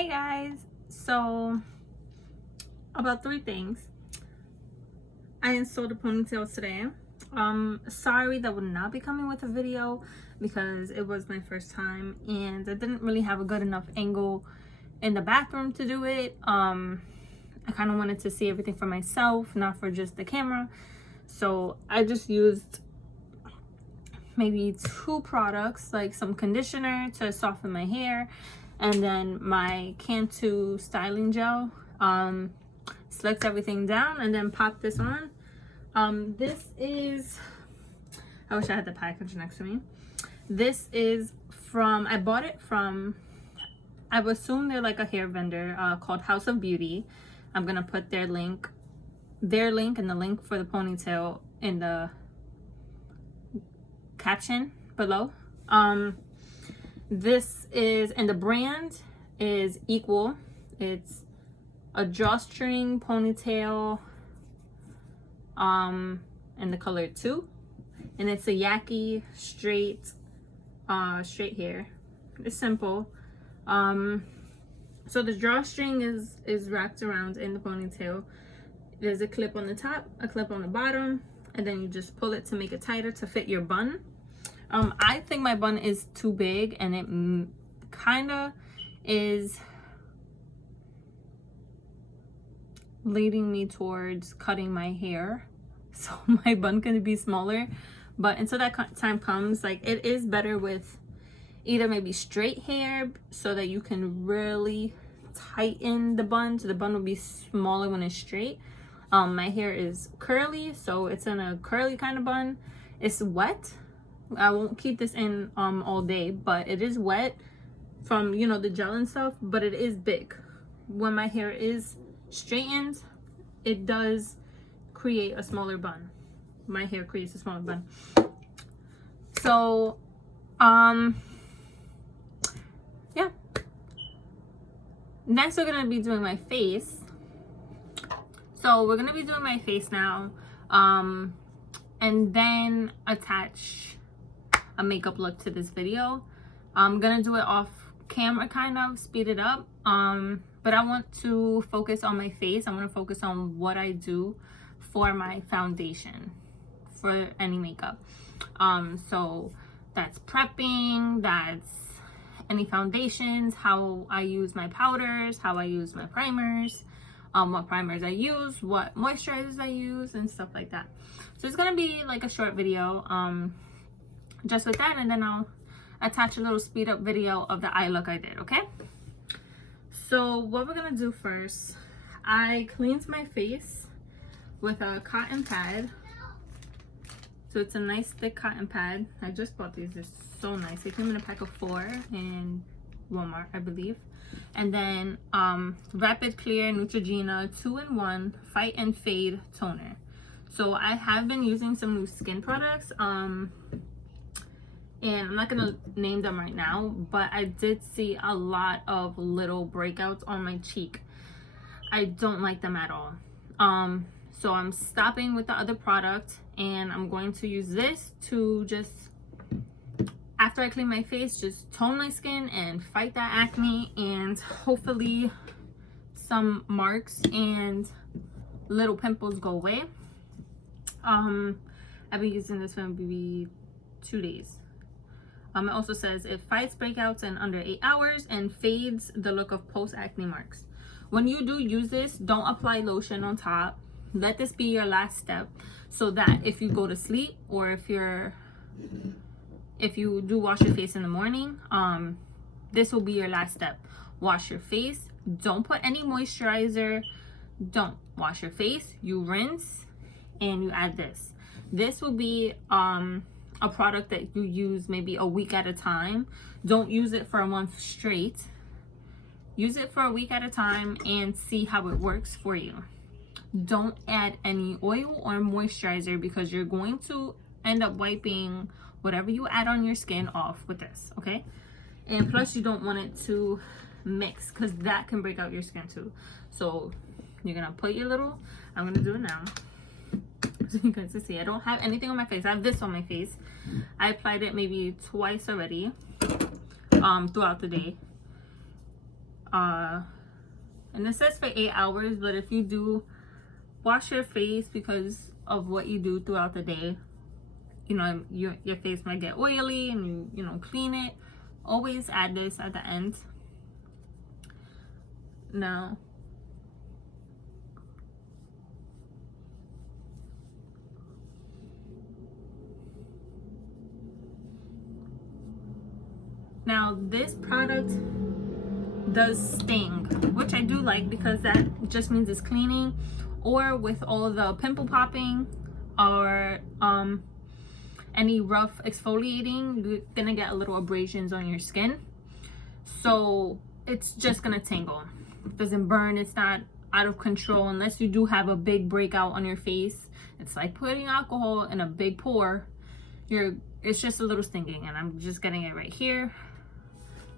Hey guys, so about 3 things. I installed a ponytail today. Sorry that would not be coming with a video because it was my first time and I didn't really have a good enough angle in the bathroom to do it. I kind of wanted to see everything for myself, not for just the camera. So I just used maybe 2 products, like some conditioner to soften my hair, and then my Cantu styling gel. Slicked everything down and then popped this on. This is, I wish I had the package next to me. This is from, I bought it from, I would assume they're like a hair vendor called House of Beauty. I'm gonna put their link and the link for the ponytail in the caption below. This is, and the brand is Equal. It's a drawstring ponytail in the color 2, and it's a yaki straight hair. It's simple. So the drawstring is wrapped around in the ponytail. There's a clip on the top, a clip on the bottom, and then you just pull it to make it tighter to fit your bun. I think my bun is too big, and it kind of is leading me towards cutting my hair, so my bun can be smaller. But until that time comes, like, it is better with either maybe straight hair so that you can really tighten the bun, so the bun will be smaller when it's straight. My hair is curly, so it's in a curly kind of bun. It's wet. I won't keep this in all day, but it is wet from, you know, the gel and stuff, but it is big. When my hair is straightened, it does create a smaller bun. My hair creates a smaller bun. So yeah, next we're gonna be doing my face. So we're gonna be doing my face now, and then attach a makeup look to this video. I'm gonna do it off camera, kind of speed it up, but I want to focus on my face. I want to focus on what I do for my foundation for any makeup. So that's prepping, that's any foundations, how I use my powders, how I use my primers, what primers I use, what moisturizers I use, and stuff like that. So it's gonna be like a short video just with that, and then I'll attach a little speed up video of the eye look I did. Okay, so what we're gonna do first, I cleaned my face with a cotton pad. So it's a nice thick cotton pad. I just bought these. They're so nice. They came in a pack of 4 in Walmart, I believe. And then Rapid Clear Neutrogena 2-in-1 Fight and Fade Toner. So I have been using some new skin products, and I'm not gonna name them right now, but I did see a lot of little breakouts on my cheek. I don't like them at all. So I'm stopping with the other product, and I'm going to use this to just, after I clean my face, just tone my skin and fight that acne, and hopefully some marks and little pimples go away. I've been using this for maybe 2 days. It also says it fights breakouts in under 8 hours and fades the look of post-acne marks. When you do use this, don't apply lotion on top. Let this be your last step, so that if you go to sleep, or if you do wash your face in the morning, this will be your last step. Wash your face. Don't put any moisturizer. Don't wash your face. You rinse and you add this. This will be a product that you use maybe a week at a time. Don't use it for a month straight. Use it for a week at a time and see how it works for you. Don't add any oil or moisturizer, because you're going to end up wiping whatever you add on your skin off with this, okay? And plus, you don't want it to mix, because that can break out your skin too. So you're gonna put your little, I'm gonna do it now so you guys can see. I don't have anything on my face. I have this on my face. I applied it maybe twice already throughout the day. And it says for 8 hours, but if you do wash your face because of what you do throughout the day, you know, your face might get oily, and you know, clean it. Always add this at the end. Now, this product does sting, which I do like because that just means it's cleaning. Or with all the pimple popping or any rough exfoliating, you're gonna get a little abrasions on your skin, so it's just gonna tingle. It doesn't burn, it's not out of control unless you do have a big breakout on your face. It's like putting alcohol in a big pore. It's just a little stinging, and I'm just getting it right here,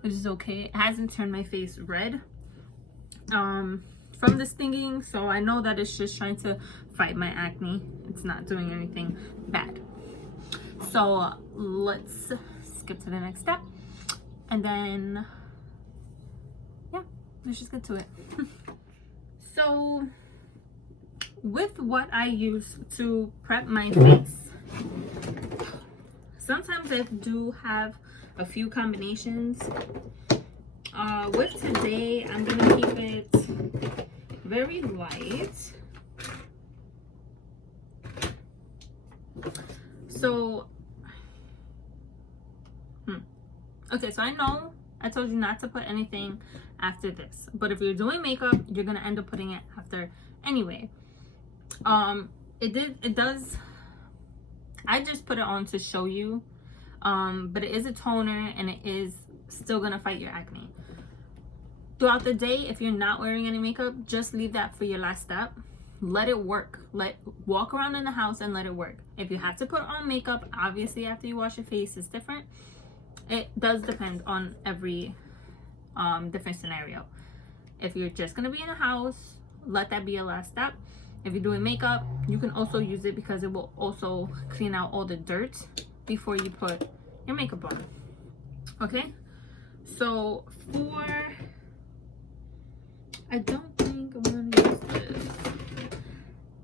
which is okay. It hasn't turned my face red from the stinging, so I know that it's just trying to fight my acne. It's not doing anything bad. So let's skip to the next step, and then yeah, let's just get to it. So with what I use to prep my face, sometimes I do have a few combinations. With today, I'm gonna keep it very light. So okay, so I know I told you not to put anything after this, but if you're doing makeup, you're gonna end up putting it after anyway. It does, I just put it on to show you, but it is a toner, and it is still gonna fight your acne. Throughout the day, if you're not wearing any makeup, just leave that for your last step. Let it work. Walk around in the house and let it work. If you have to put on makeup, obviously after you wash your face, it's different. It does depend on every different scenario. If you're just gonna be in the house, let that be your last step. If you're doing makeup, you can also use it because it will also clean out all the dirt before you put your makeup on. Okay, so I don't think I'm going to use this.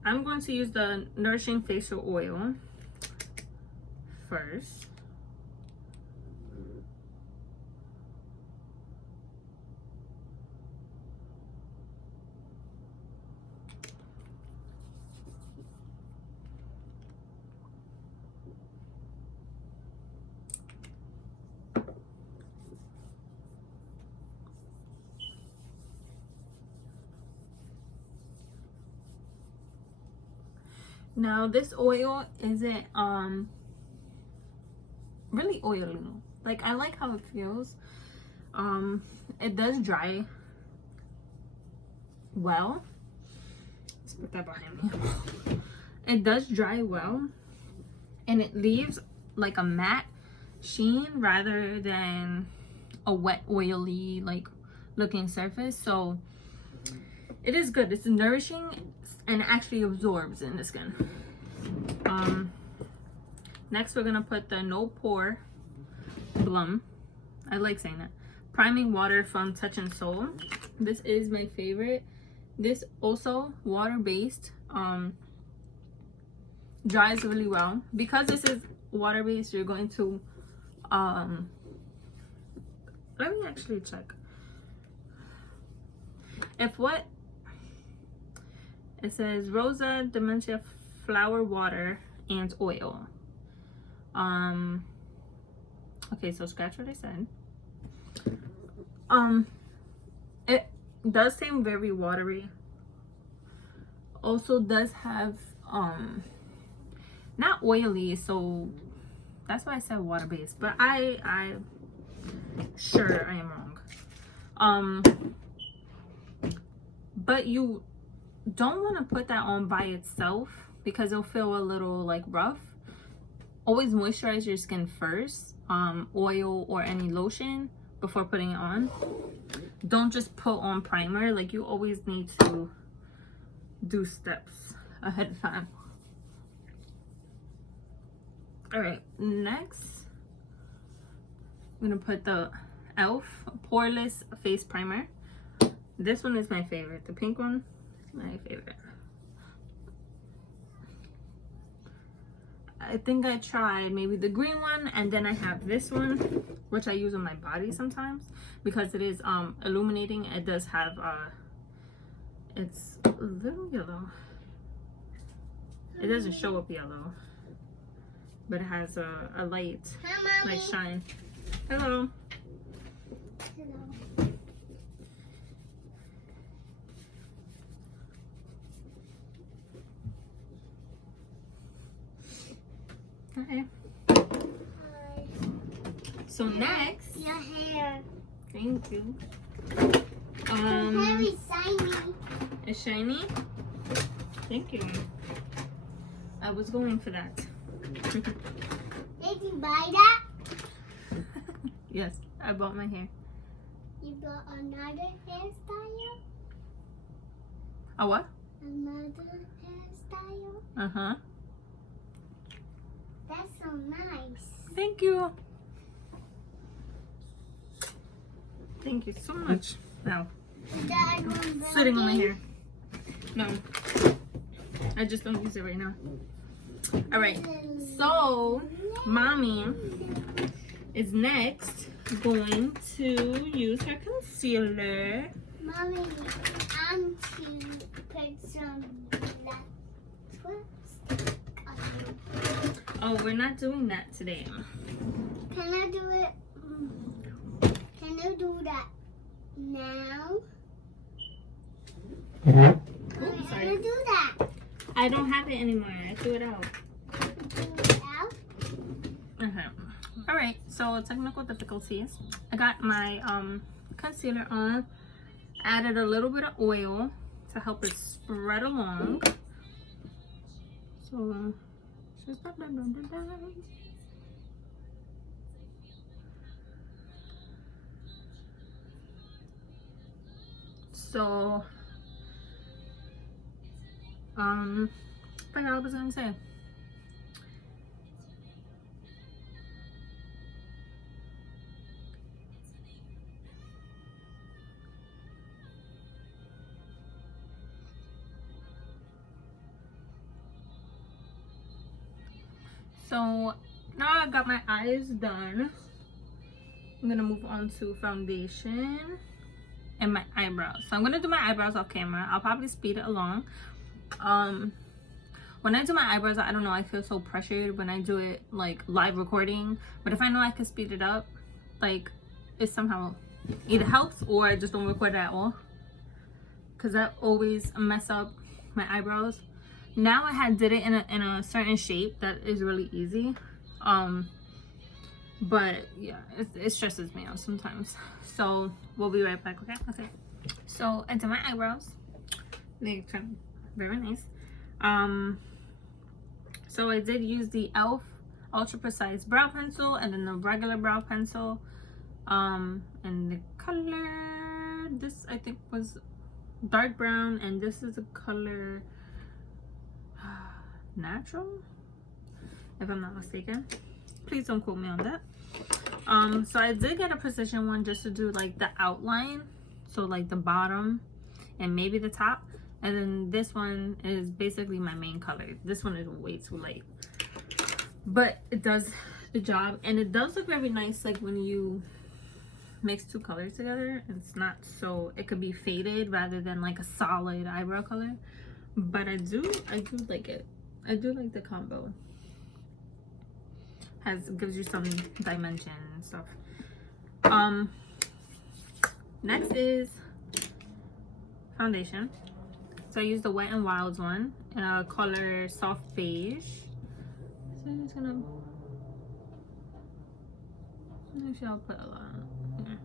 I'm going to use the Nourishing Facial Oil first. Now this oil isn't really oily. Like, I like how it feels. It does dry well. Let's put that behind me. It does dry well, and it leaves like a matte sheen rather than a wet, oily, like looking surface. So it is good. It's nourishing and actually absorbs in the skin. Next, we're gonna put the No Pore Glam. I like saying that. Priming water from Touch and Soul. This is my favorite. This also water-based, dries really well. Because this is water-based, you're going to let me actually check. It says Rosa Dementia Flower Water and Oil. Okay, so scratch what I said. It does seem very watery. Also does have not oily, so that's why I said water-based, but I sure I am wrong. But you don't want to put that on by itself because it'll feel a little like rough. Always moisturize your skin first, oil or any lotion, before putting it on. Don't just put on primer. Like, you always need to do steps ahead of time. All right, next I'm gonna put the Poreless face primer. This one is my favorite. The pink one, my favorite. I think I tried maybe the green one, and then I have this one, which I use on my body sometimes because it is illuminating. It does have it's a little yellow. It doesn't show up yellow, but it has a light, like shine. Hello. Hello. Okay. Hi. So next, Your hair. thank you. Your hair is shiny. It's shiny. Thank you. I was going for that. Did you buy that? Yes, I bought my hair. You bought another hairstyle? A what? Another hairstyle? Uh-huh. That's so nice. Thank you. Thank you so much. Now, That one sitting on my broken? hair. No, I just don't use it right now. All right, so mommy is next going to use her concealer. Mommy, I'm to put some black lipstick on you. Oh, we're not doing that today. Can I do it? Can you do that now? Mommy, sorry. can you do that? I don't have it anymore. I threw it out. Do it out? Okay. All right. So technical difficulties. I got my concealer on. Added a little bit of oil to help it spread along. So just so I forgot what I was gonna say. So now I got my eyes done. I'm gonna move on to foundation and my eyebrows. So I'm gonna do my eyebrows off camera. I'll probably speed it along. When I do my eyebrows, I don't know, I feel so pressured when I do it like live recording. But if I know I can speed it up, like it somehow either helps or I just don't record at all. Cause I always mess up my eyebrows. Now I did it in a certain shape that is really easy. But yeah, it stresses me out sometimes. So we'll be right back, okay? Okay. So I did my eyebrows. They turned very nice. So I did use the e.l.f. Ultra Precise Brow Pencil and then the regular brow pencil. And the color, this I think was dark brown, and this is a color natural, if I'm not mistaken. Please don't quote me on that. So I did get a Precision one just to do like the outline, so like the bottom and maybe the top, and then this one is basically my main color. This one is way too light, but it does the job, and it does look very nice like when you mix two colors together. It's not so, it could be faded rather than like a solid eyebrow color, but I do like it. I do like the combo. Gives you some dimension and stuff. Next is foundation. So I used the Wet n Wild's one, color Soft Beige. So I'm just gonna, actually I'll put a lot here.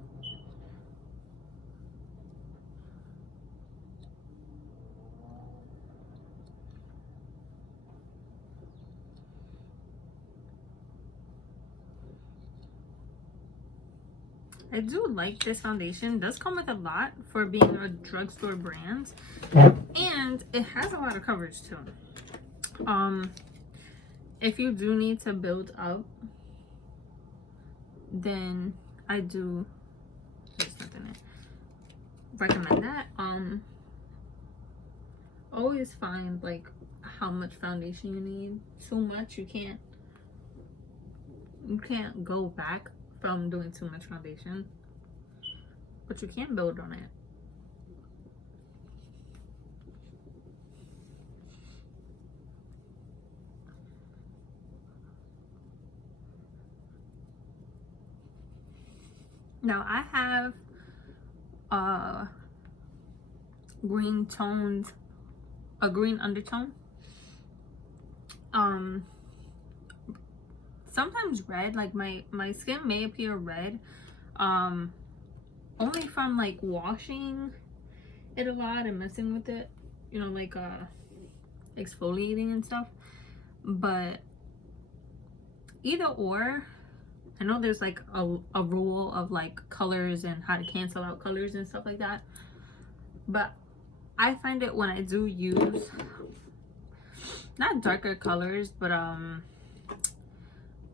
I do like this foundation. It does come with a lot for being a drugstore brand, and it has a lot of coverage too. If you do need to build up, then I do, there's nothing in it. recommend that. Always find like how much foundation you need. Too much, you can't go back from doing too much foundation, but you can build on it. Now I have green tones, a green undertone, sometimes red, like my skin may appear red, only from like washing it a lot and messing with it, you know, like exfoliating and stuff. But either or, I know there's like a rule of like colors and how to cancel out colors and stuff like that, but I find it when I do use not darker colors, but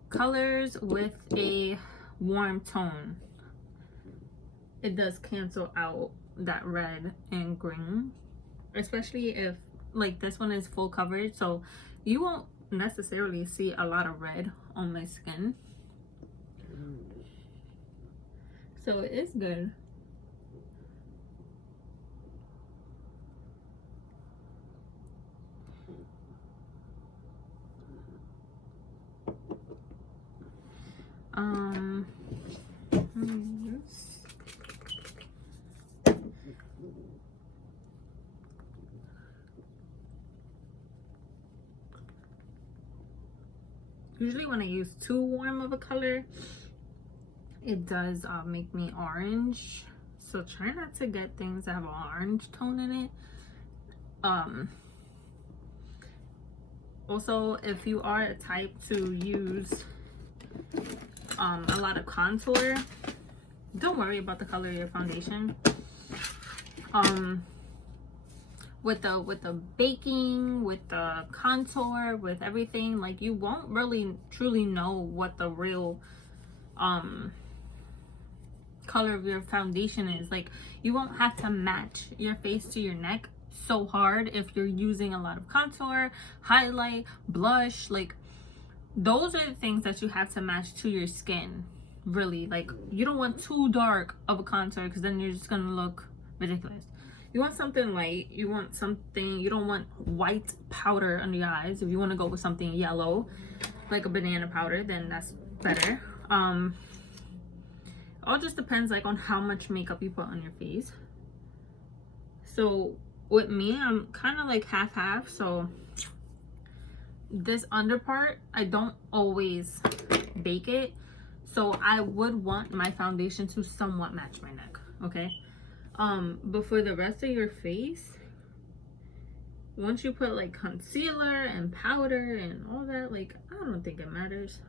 colors with a warm tone, it does cancel out that red and green, especially if like this one is full coverage, so you won't necessarily see a lot of red on my skin, so it is good. Usually when I use too warm of a color, it does make me orange, so try not to get things that have an orange tone in it. Also, if you are a type to use a lot of contour, don't worry about the color of your foundation. With the baking, with the contour, with everything, like you won't really truly know what the real color of your foundation is. Like you won't have to match your face to your neck so hard if you're using a lot of contour, highlight, blush. Like those are the things that you have to match to your skin, really. Like you don't want too dark of a contour because then you're just gonna look ridiculous. You want something light, you want something, you don't want white powder under your eyes. If you want to go with something yellow like a banana powder, then that's better. All just depends like on how much makeup you put on your face. So with me, I'm kind of like half-half. So this under part, I don't always bake it, so I would want my foundation to somewhat match my neck, okay? But for the rest of your face, once you put like concealer and powder and all that, like I don't think it matters.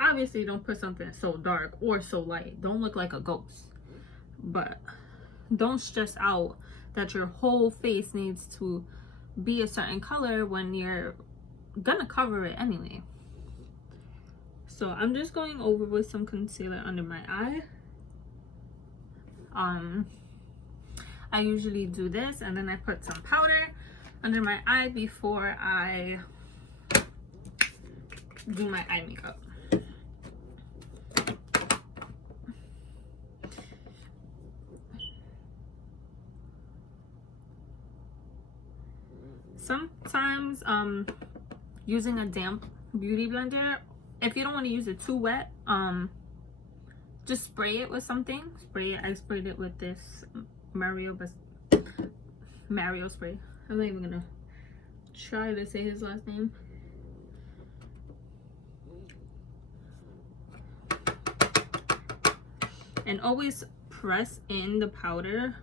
Obviously don't put something so dark or so light, don't look like a ghost, but don't stress out that your whole face needs to be a certain color when you're gonna cover it anyway. So I'm just going over with some concealer under my eye. I usually do this and then I put some powder under my eye before I do my eye makeup. Sometimes using a damp beauty blender, if you don't want to use it too wet, just spray it with something. I sprayed it with this Mario spray. I'm not even gonna try to say his last name. And always press in the powder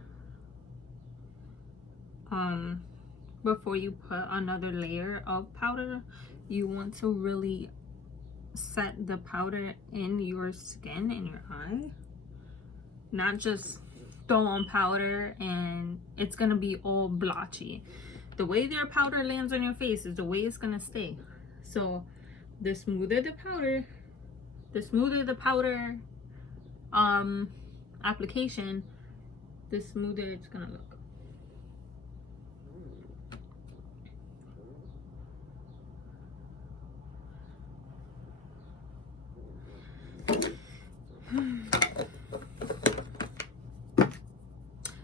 before you put another layer of powder. You want to really set the powder in your skin, in your eye, not just throw on powder and it's gonna be all blotchy. The way your powder lands on your face is the way it's gonna stay. So the smoother the powder application, the smoother it's gonna look.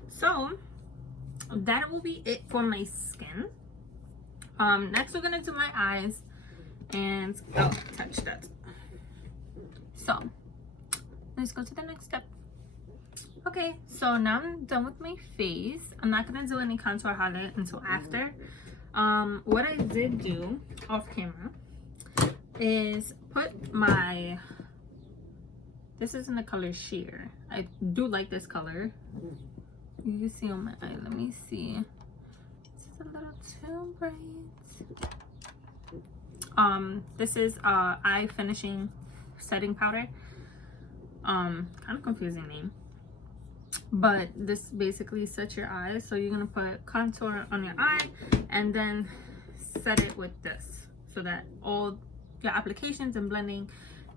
So that will be it for my skin. Next we're gonna do my eyes, and oh, touch that. So let's go to the next step. Okay, so now I'm done with my face. I'm not gonna do any contour highlight until after. What I did do off camera is put my, this is in the color Sheer. I do like this color. You can see on my eye, let me see. This is a little too bright. This is eye finishing setting powder. Kind of confusing name, but this basically sets your eyes. So you're gonna put contour on your eye and then set it with this, so that all your applications and blending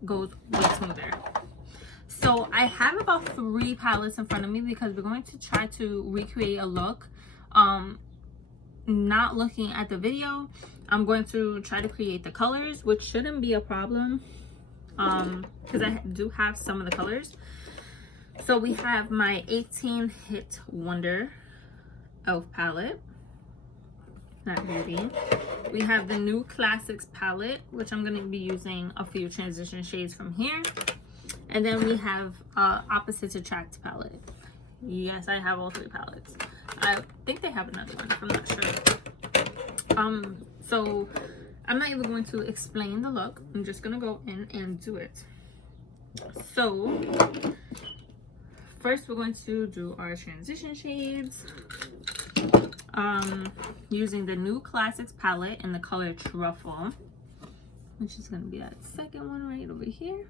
goes way smoother. So I have about 3 palettes in front of me because we're going to try to recreate a look. Not looking at the video, I'm going to try to create the colors, which shouldn't be a problem, because I do have some of the colors. So we have my 18 Hit Wonder Elf palette, that beauty. We have the new Classics palette, which I'm going to be using a few transition shades from here. And then we have Opposites Attract palette. Yes, I have all 3 palettes. I think they have another one, I'm not sure. So I'm not even going to explain the look. I'm just gonna go in and do it. So first we're going to do our transition shades. Using the new Classics palette in the color Truffle, which is gonna be that second one right over here.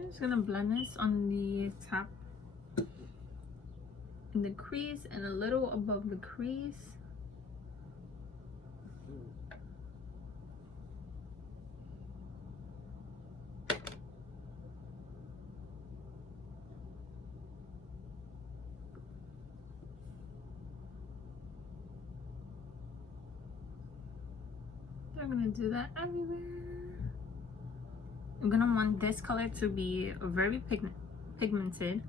I'm just gonna blend this on the top, in the crease and a little above the crease. I'm gonna do that everywhere. I'm gonna want this color to be very pigmented,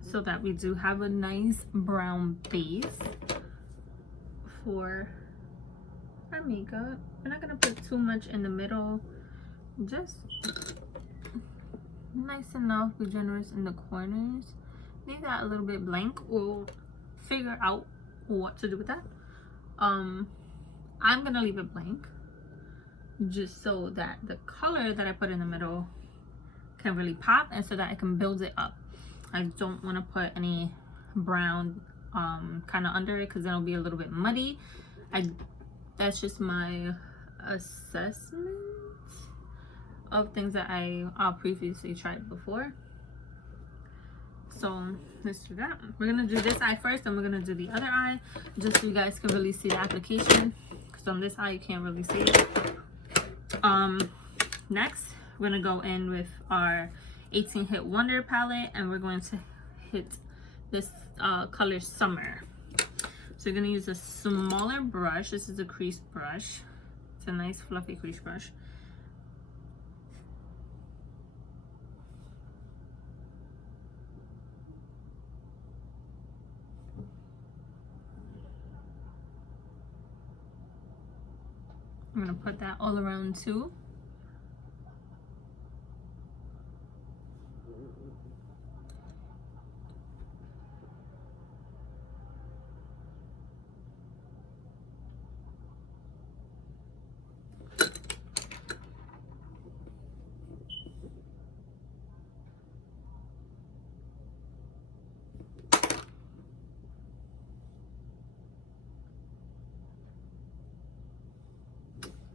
so that we do have a nice brown base for our makeup. We're not gonna put too much in the middle, just nice enough. Be generous in the corners. Leave that a little bit blank. We'll figure out what to do with that. I'm gonna leave it blank, just so that the color that I put in the middle can really pop, and so that I can build it up. I don't want to put any brown kind of under it, because then it'll be a little bit muddy. That's just my assessment of things that I previously tried before. So let's do that. We're gonna do this eye first, and we're gonna do the other eye, just so you guys can really see the application, because on this eye you can't really see it. Next we're gonna go in with our 18 Hit Wonder palette, and we're going to hit this color Summer. So you're gonna use a smaller brush. This is a crease brush. It's a nice fluffy crease brush. I'm gonna put that all around too.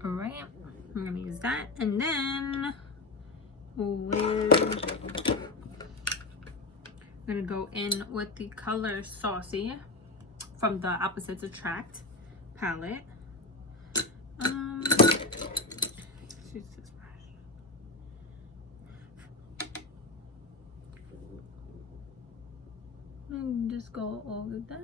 All right, I'm gonna use that, and then I'm gonna go in with the color Saucy from the Opposites Attract palette. Use this brush. And just go over that.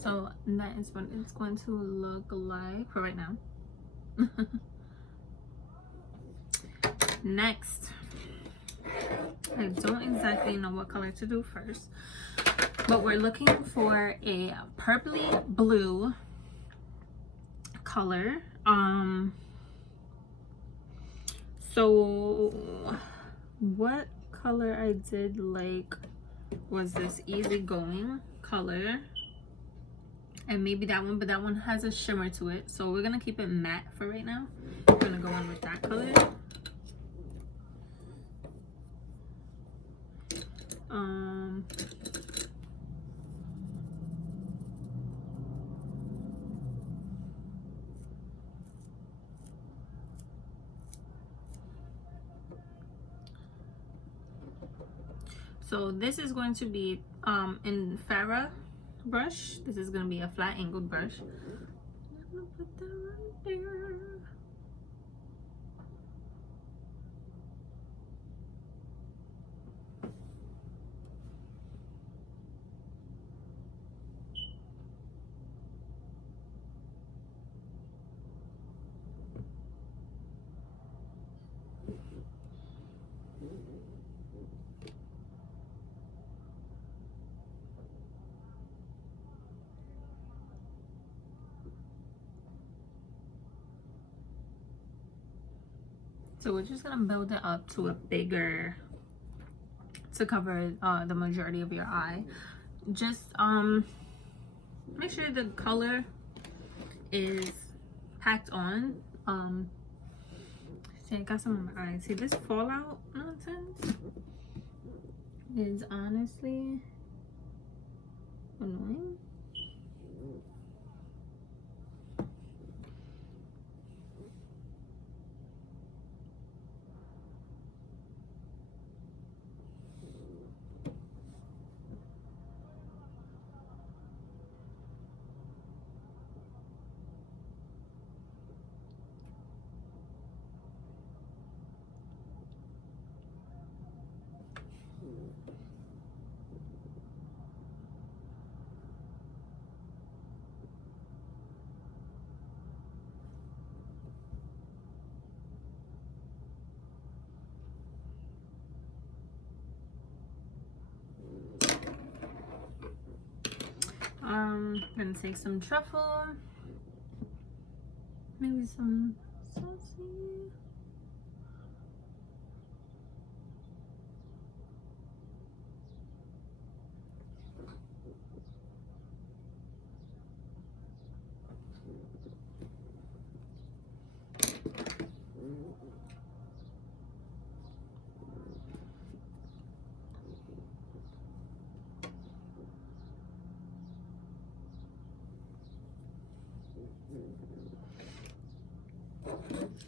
So that is what it's going to look like for right now. Next, I don't exactly know what color to do first, but we're looking for a purpley blue color. So what color I did like was this easygoing color, and maybe that one, but that one has a shimmer to it, so we're gonna keep it matte for right now. We're gonna go in with that color. So this is going to be in Farrah brush. This is going to be a flat angled brush. I'm gonna put that right there. So we're just gonna build it up to a bigger, to cover the majority of your eye. Just make sure the color is packed on. See, I got some on my eyes. See, this fallout nonsense is honestly annoying. I'm gonna take some truffle, maybe some saucy.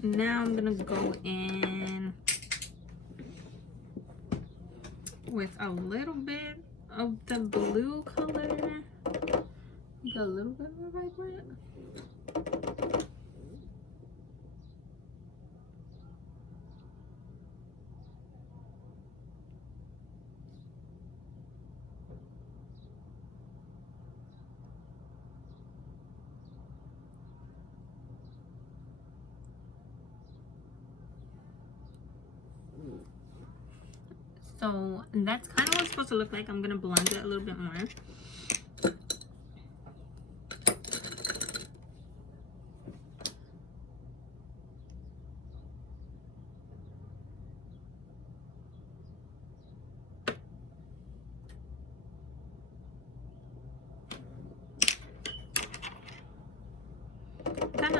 Now I'm gonna go in with a little bit of the blue color. Make it a little bit more vibrant. So that's kind of what it's supposed to look like. I'm gonna blend it a little bit more.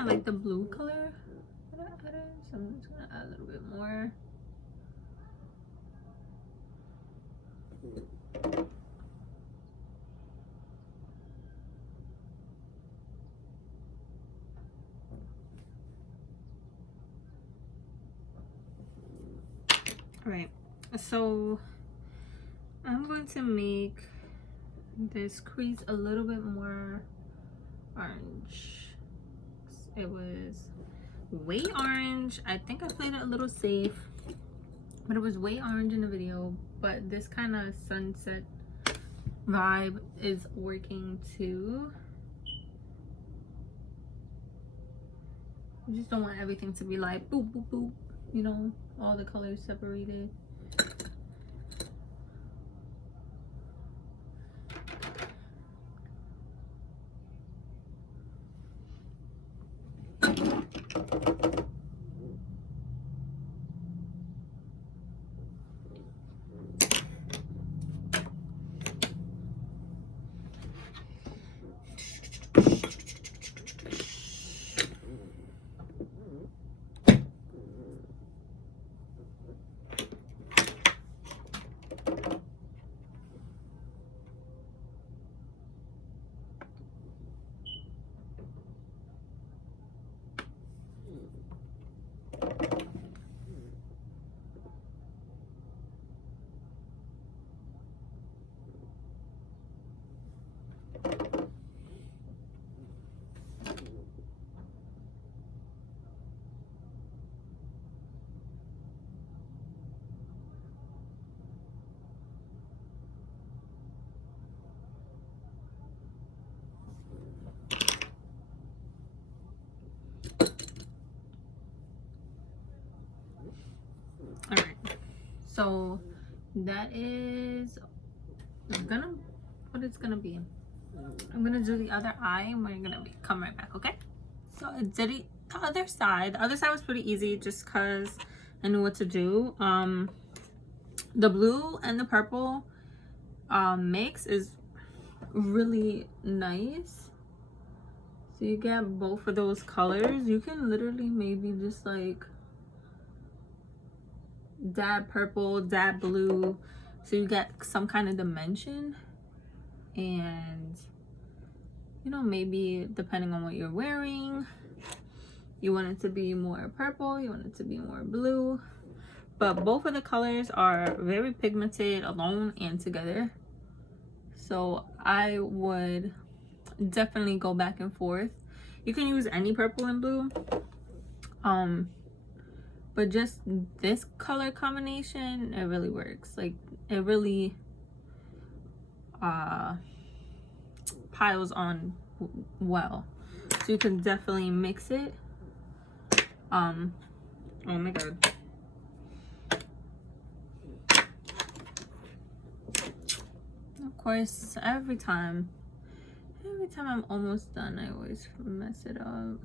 I like the blue color that I added, so I'm just gonna add a little bit more. Alright, so I'm going to make this crease a little bit more orange. It was way orange. I think I played it a little safe, but it was way orange in the video. But this kind of sunset vibe is working too. I just don't want everything to be like boop boop boop, you know, all the colors separated. Alright, so that is what it's gonna be. I'm gonna do the other eye and we're gonna come right back, okay? So I did it the other side. The other side was pretty easy just because I knew what to do. The blue and the purple mix is really nice. So you get both of those colors. You can literally maybe just like dab purple, dab blue, so you get some kind of dimension. And you know, maybe depending on what you're wearing, you want it to be more purple, you want it to be more blue, but both of the colors are very pigmented alone and together. So I would definitely go back and forth. You can use any purple and blue, but just this color combination, it really works. Like it really piles on well, so you can definitely mix it. Oh my god, of course, every time I'm almost done, I always mess it up.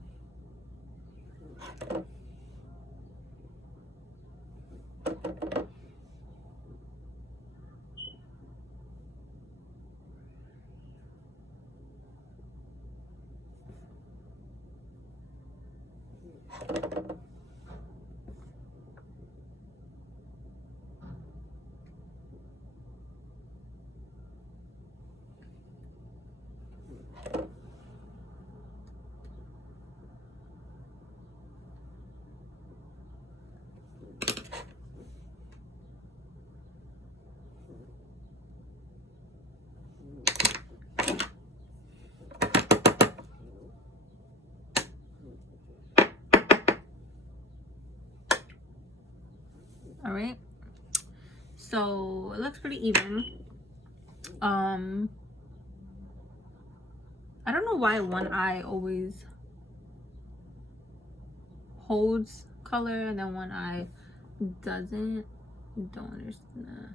All right, so it looks pretty even. I don't know why one eye always holds color and then one eye doesn't. Don't understand.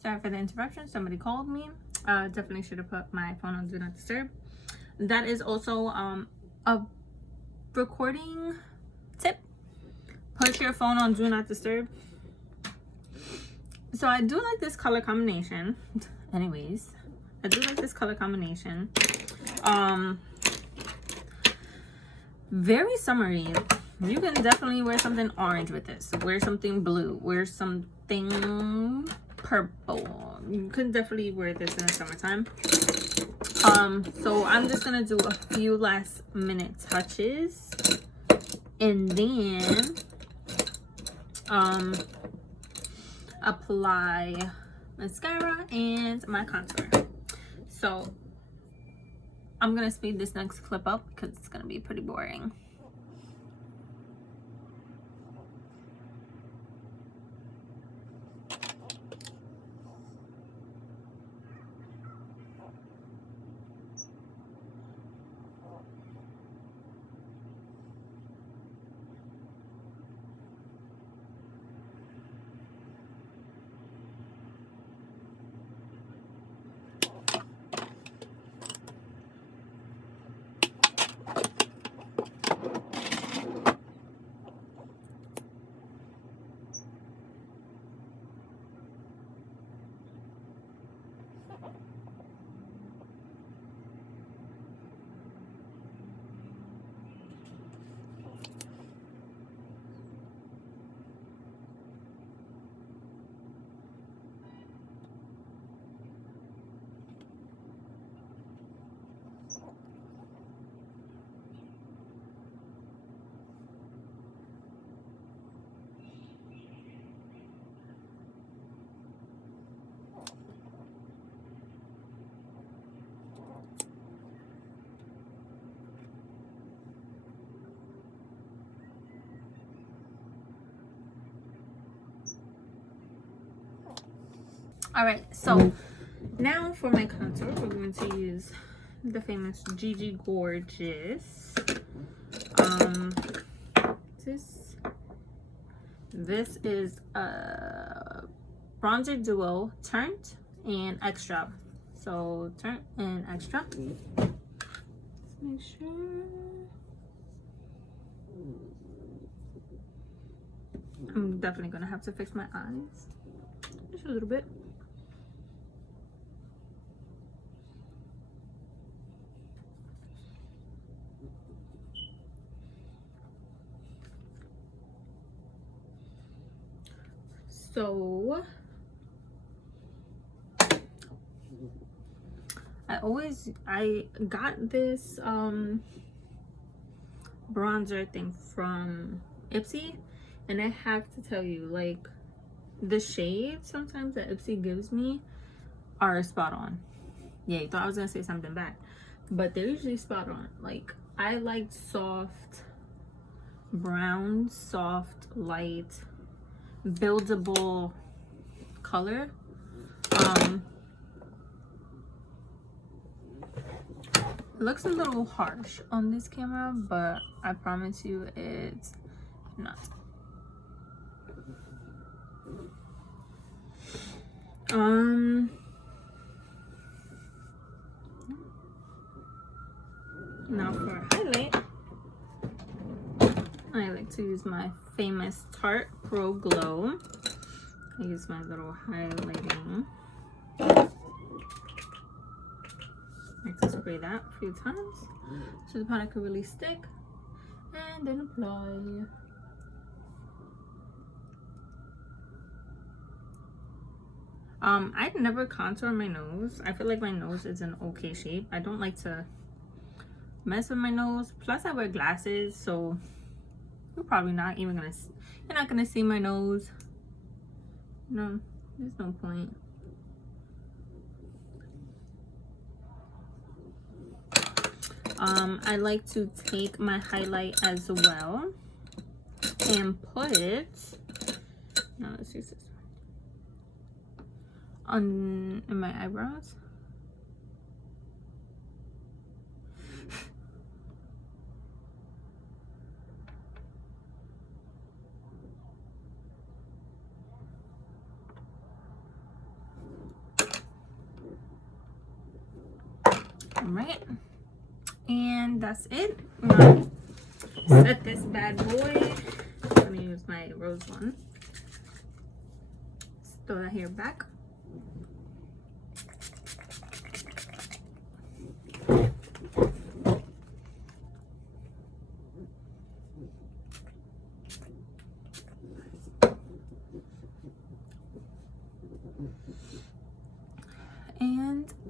Sorry for the interruption. Somebody called me. Definitely should have put my phone on Do Not Disturb. That is also a recording tip. Put your phone on Do Not Disturb. So I do like this color combination. Anyways, I do like this color combination. Very summery. You can definitely wear something orange with this. Wear something blue. Wear something purple. You can definitely wear this in the summertime. So I'm just gonna do a few last minute touches, and then apply mascara and my contour. So I'm gonna speed this next clip up because it's gonna be pretty boring. All right, so now for my contour, we're going to use the famous Gigi Gorgeous. This is a bronzer duo, Turnt and Extra. So Turnt and Extra. Let's make sure. I'm definitely gonna have to fix my eyes just a little bit. So I got this bronzer thing from Ipsy, and I have to tell you, like, the shades sometimes that Ipsy gives me are spot on. Yeah, you thought I was gonna say something bad, but they're usually spot on. Like, I like soft brown, soft light buildable color. It looks a little harsh on this camera, but I promise you it's not. Now for highlight, I like to use my famous Tarte Pro Glow. I use my little highlighting. I like to spray that a few times so the product can really stick, and then apply. I never contour my nose. I feel like my nose is an okay shape. I don't like to mess with my nose. Plus I wear glasses, so you're probably not even gonna, you're not gonna see my nose. No, there's no point. I like to take my highlight as well and put it, now let's use this on in my eyebrows. All right, and that's it. I'm gonna set this bad boy. Let me use my rose one. Just throw that hair back.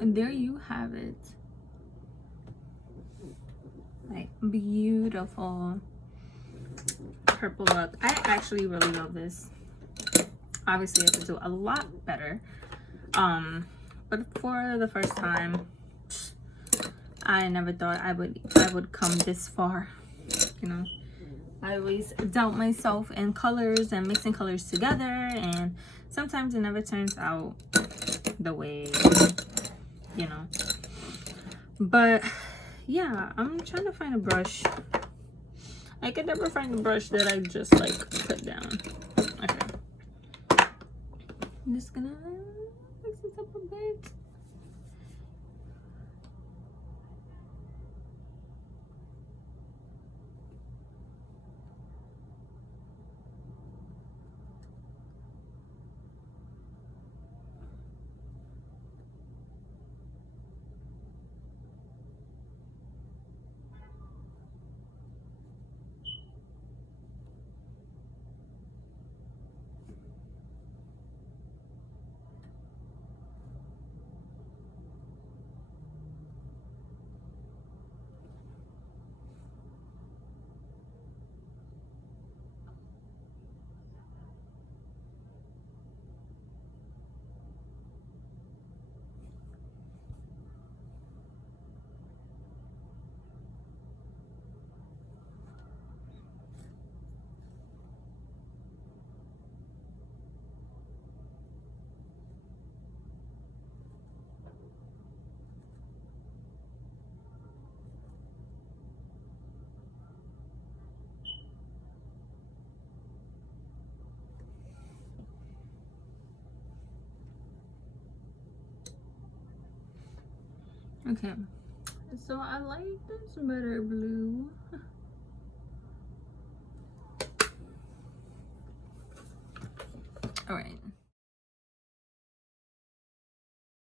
And there you have it. Like, beautiful purple look. I actually really love this. Obviously I could do a lot better, but for the first time, I never thought I would come this far. You know, I always doubt myself in colors and mixing colors together, and sometimes it never turns out the way, you know. But yeah, I'm trying to find a brush. I could never find a brush that I just like put down. Okay, I'm just gonna fix this up a bit. Okay, so I like this better blue.